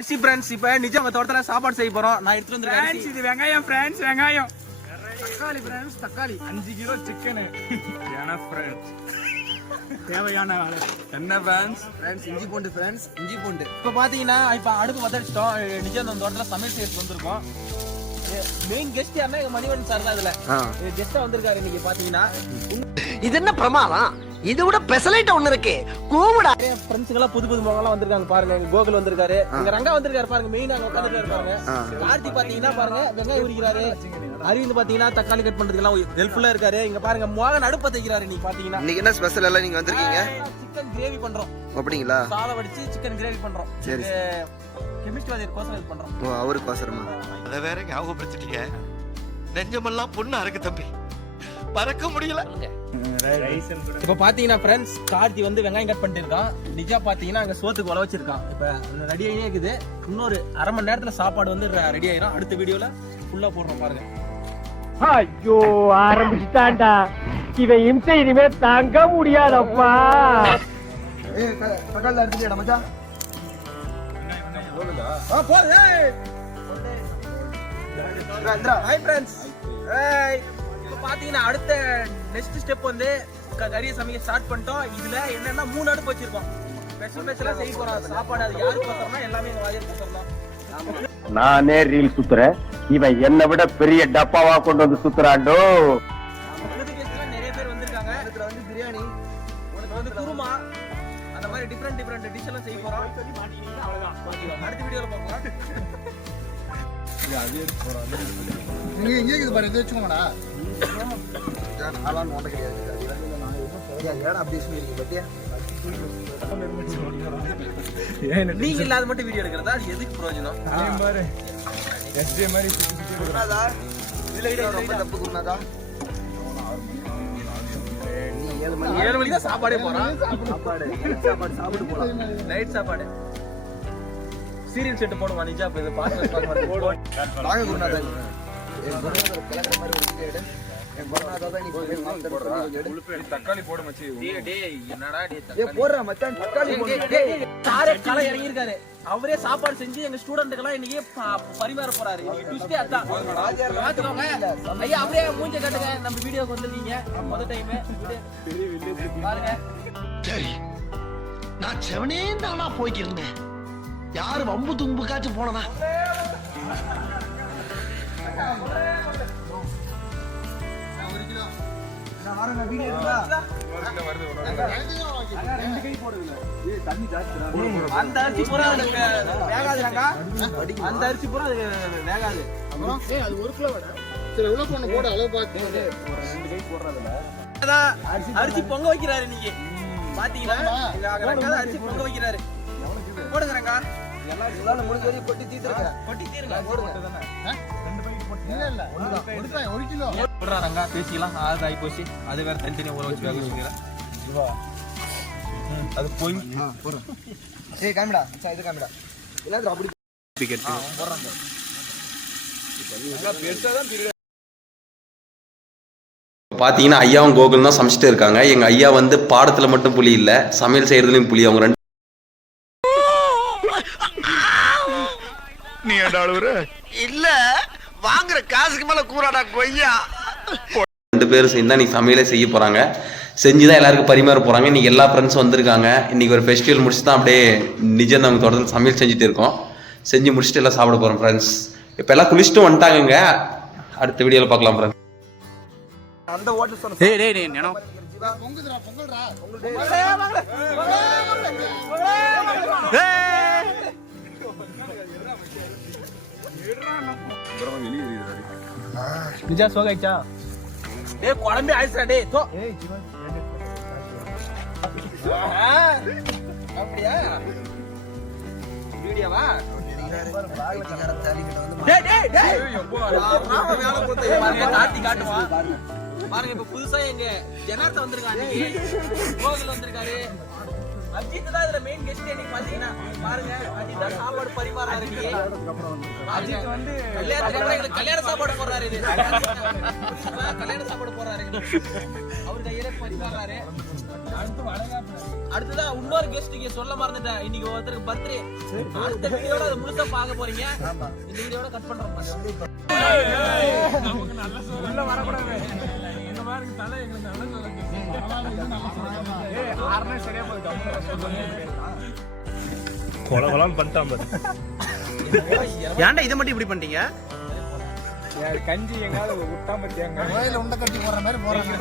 அரிசி ஃப்ரெண்ட்ஸ் இப்போ நிஜம் நம்ம தோட்டத்துல சாப்பாடு செய்ய போறோம். நான் எடுத்துட்டு வந்திருக்கேன். இது வெங்காயம் ஃப்ரெண்ட்ஸ் வெங்காயம். தக்காளி ஃப்ரெண்ட்ஸ் தக்காளி. அஞ்சு கிலோ சிக்கனு ஏன்னா ஃப்ரெண்ட்ஸ் தேவையான வேலை என்ன ஃப்ரெண்ட்ஸ் ஃப்ரெண்ட்ஸ் இஞ்சி பூண்டு ஃப்ரெண்ட்ஸ் இஞ்சி பூண்டு. இப்போ பாத்தீங்கன்னா இப்போ அடுப்பு பத்தடிச்சிட்டோம் நிஜம் தோட்டத்துல சமையல் செய்யறதுக்கு வந்திருக்கோம். மெயின் கெஸ்ட் யாருன்னா எங்க மணிவன் சார் தான் இதுல. கெஸ்டா வந்திருக்காரு இன்னைக்கு பாத்தீங்கன்னா. இது என்ன பிரமாதம்? இது விட பெசலைட் ஒண்ணு இருக்கு. கூவுடா. ஃப்ரெண்ட்ஸுங்க எல்லாம் புது புது முகம் எல்லாம் வந்திருக்காங்க பாருங்க. எங்க கோகுல் வந்திருக்காரு. எங்க ரங்கா வந்திருக்காரு பாருங்க. மெயின் அங்க உட்காந்துட்டு பாருங்க கார்த்தி பாத்தீங்கன்னா பாருங்க வெங்காயம் உரிக்கிறாரு. அரவிந்த் பாத்தீங்கன்னா தக்காளி கட் பண்றதுக்கு எல்லாம் ஹெல்ப்ஃபுல்லா இருக்காரு. இங்க பாருங்க மோகன் அடுப்ப தைக்கிறாரு நீங்க பாத்தீங்கன்னா. இன்னைக்கு என்ன ஸ்பெஷல் எல்லாம் நீங்க வந்திருக்கீங்க? சிக்கன் கிரேவி பண்றோம். அப்படிங்களா? சாதம் வடிச்சு சிக்கன் கிரேவி பண்றோம். சரி. கெமிஸ்ட்ரி வாதியர் கோசம் இது பண்றோம். ஓ அவருக்கு அவசரமா அதை வேற ஞாபகப்படுத்திட்டீங்க? நெஞ்சமெல்லாம் பொண்ணு அறக்கு தம்பி. பறக்க முடியல. இப்ப பாத்தீங்கன்னா ஃப்ரெண்ட்ஸ் கார்த்தி வந்து வெங்காயம் கட் பண்ணிட்டு இருக்கான் நிஜா பாத்தீங்கன்னா அங்க சோத்துக்கு உழ வச்சிருக்கான். இப்ப ரெடி ஆகியே இருக்குது. இன்னொரு அரை மணி நேரத்துல சாப்பாடு வந்து ரெடி ஆயிரும். அடுத்த வீடியோல ஃபுல்லா போடுறோம் பாருங்க. ஐயோ ஆரம்பிச்சுட்டான்டா. இவன் இம்சை இனிமே தாங்க முடியாதப்பா. ஏய் தக்காளி அடிச்சுடா மச்சான்? ஹாய் ஃப்ரெண்ட்ஸ் ஹாய் இப்போ பாத்தீங்கன்னா அடுத்த நெக்ஸ்ட் ஸ்டெப் வந்து க- கறியை சமைக்க ஸ்டார்ட் பண்ணிட்டோம். இதுல என்னன்னா மூணு அடுப்பு வச்சிருக்கோம். ஸ்பெஷல் ஸ்பெஷலா செய்ய போறோம். சாப்பாடு அது யாருக்கு போறோம்னா எல்லாமே எங்க வாதியர் போறோம் தான் நானே ரீல் சுத்துறேன். இவன் என்னை விட பெரிய டப்பாவா கொண்டு வந்து சுத்துறாண்டோ நிறைய பேர் வந்திருக்காங்க. இதுல வந்து பிரியாணி உனக்கு வந்து குருமா அந்த மாதிரி டிஃப்ரெண்ட் டிஃப்ரெண்ட் டிஷ் எல்லாம் செய்ய போறோம். அடுத்த வீடியோல பார்க்கலாம் நீங்க எங்க இருக்குது பாரு இதை வச்சுக்கோங்கடா. நாளான்னு நோண்ட கிடையாது நீங்க இல்லாத மட்டும் வீடியோ எடுக்கிறதா? எதுக்கு பிரயோஜனம்? பாரு மாதிரி ரொம்ப தப்பு நீ ஏழு மணி ஏழு மணிக்கு தான் சாப்பாடே போறான். சாப்பாடு சாப்பாடு சாப்பிட்டு போலாம். நைட் சாப்பாடு. சீரியல் செட்டு போடுமா நிஜா. இப்ப இது பார்த்து வாங்க குருநாதா. என் குருநாதர் கிளம்புற மாதிரி ஒரு தக்காளி போட மச்சி என்னடா மச்சான் தக்காளி சாரே. களை இறங்கியிருக்காரு அவரே சாப்பாடு செஞ்சு எங்க ஸ்டூடெண்ட்டுக்கெல்லாம் இன்னைக்கு பரிமாற போறாரு இன்னைக்கு அதான் ஐயா அப்படியே மூஞ்ச காட்டுங்க நம்ம வீடியோக்கு வந்துருக்கீங்க முதல் டைம் பாருங்க சரி நான் செவனே தானா போயிட்டு இருந்தேன் யாரு வம்பு தும்புக்காச்சும் போனதா? அந்த அரிசி பூரா அதுக்கு வேகாதுனாக்கா அந்த அரிசி பூரா அது வேகாது. அது ஒரு கிலோ வேடா சரி எவ்வளவு பொண்ணு போட அளவு பார்த்து அதான் அரிசி பொங்க வைக்கிறாரு இன்னைக்கு. பாத்தீங்களா? அரிசி பொங்க வைக்கிறாரு. போடுங்க ரங்கா உங்களால முடிஞ்ச வரைக்கும் கொட்டி தீத்துருக்கேன் கொட்டி தீருங்க ஒண்ணுதான் ஒரு கிலோ, ஒரு கிலோ. போடுறா ரங்கா பேசிக்கலாம். அது ஆகி போச்சு அது வேற தனித்தனியா ஊற வச்சு வேக வச்சுக்கிறேன். அது போய். ஏய் காமிடா. மச்சான் இது காமிடா. எல்லாரும் அப்படி பார்த்தீங்கன்னா ஐயாவும் கோகுல் தான் சமைச்சிட்டு இருக்காங்க. எங்க ஐயா வந்து பாடத்துல மட்டும் புலி இல்ல சமையல் செய்யறதுலயும் புலி. அவங்க ரெண்டு நீ இல்ல. வாங்குற காசுக்கு மேல கூறாடா கொய்யா. ரெண்டு பேரும் சேர்ந்து தான் சமையலே செய்ய போறாங்க. செஞ்சு தான் எல்லாருக்கும் பரிமாற போறாங்க. இன்னைக்கு எல்லா ஃப்ரெண்ட்ஸும் வந்திருக்காங்க. இன்னைக்கு ஒரு ஃபெஸ்டிவல் முடிச்சு தான் அப்படியே நிஜம் நம்ம தொடர்ந்து சமையல் செஞ்சுட்டு இருக்கோம். செஞ்சு முடிச்சுட்டு எல்லாம் சாப்பிட போறோம் ஃப்ரெண்ட்ஸ் இப்போ எல்லாம் குளிச்சுட்டு வந்துட்டாங்கங்க. அடுத்த வீடியோவில் பார்க்கலாம் ஃப்ரெண்ட்ஸ் அந்த ஹோட்டல் சொன்ன பொங்குதுடா பொங்கல்டா சோகாய்ச்சா டேய் குழம்பு ஆயிடுச்சுடா டேய் தோ. ஆ, அப்படியா? வீடியோவா? பாருங்க இப்ப புதுசா எங்க ஜனார்த்த வந்திருக்காங்க கோகுல் வந்திருக்காரு. அஜித் தான் இதுல மெயின் கெஸ்ட் இன்னைக்கு பாத்தீங்கன்னா. பாருங்க அஜித் தான் சாப்பாடு இன்னைக்கு. அஜித் வந்து கல்யாணத்துக்கு அப்புறம் எங்களுக்கு கல்யாண சாப்பாடு போடுறாரு இது. கல்யாண சாப்பாடு போடுறாரு. அவரு கையில பரிமாறாரு அடுத்து வளர்க்கா அடுத்ததா இன்னொரு கெஸ்ட் இங்க சொல்ல மறந்துட்டேன். இன்னைக்கு ஒருத்தருக்கு பர்த்டே அடுத்த வீடியோட அதை முழுசா பார்க்க போறீங்க. இந்த வீடியோட கட் பண்றோம். உள்ள வரக்கூடாது. தலை எங்களுக்கு நல்ல ஆறுனா சரியா போகுது ஏன்டா இதை மட்டும் இப்படி பண்ணிட்டீங்க? கஞ்சி எங்காவது விட்டா பத்தியாங்க கோயில உண்டை கட்டி போடுற மாதிரி போறாங்க.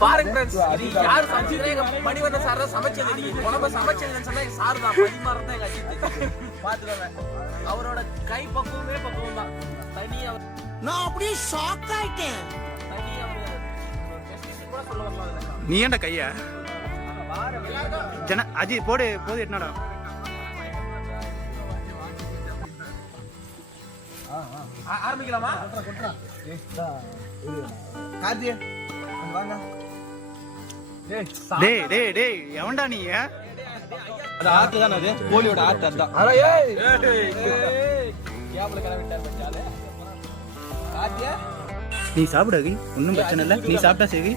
பாருங்க ஃப்ரெண்ட்ஸ் யார் சமைச்சதுன்னா எங்க மணிவண்ணன் சார் தான் சமைச்சது நீங்க குழம்பு சமைச்சதுன்னு சொன்னா எங்க சார் தான். பரிமாறம் தான் எங்க அஜித். பாத்துக்கோங்க. அவரோட கை பக்குவமே பக்குவம் தான் தனி அவர் நான் அப்படியே ஷாக் ஆயிட்டேன். தனி அவர் டெஸ்டிங் கூட சொல்ல வரலாம் அதுல. நீ ஏன்டா கையா? ஜன அஜி போடு போது என்னடா? ஆ- ஆரம்பிக்கலாமா? வாங்க டேய் டேய் டேய் எவன்டா நீ அது ஆத்து தானே அது? கோழியோட ஆத்து அதுதான். கேப்ல கிளம்பிட்டார் பச்சாலே காத்தியா நீ சாப்பிடாதி ஒன்றும் பிரச்சனை இல்லை. நீ சாப்பிட்டா சரி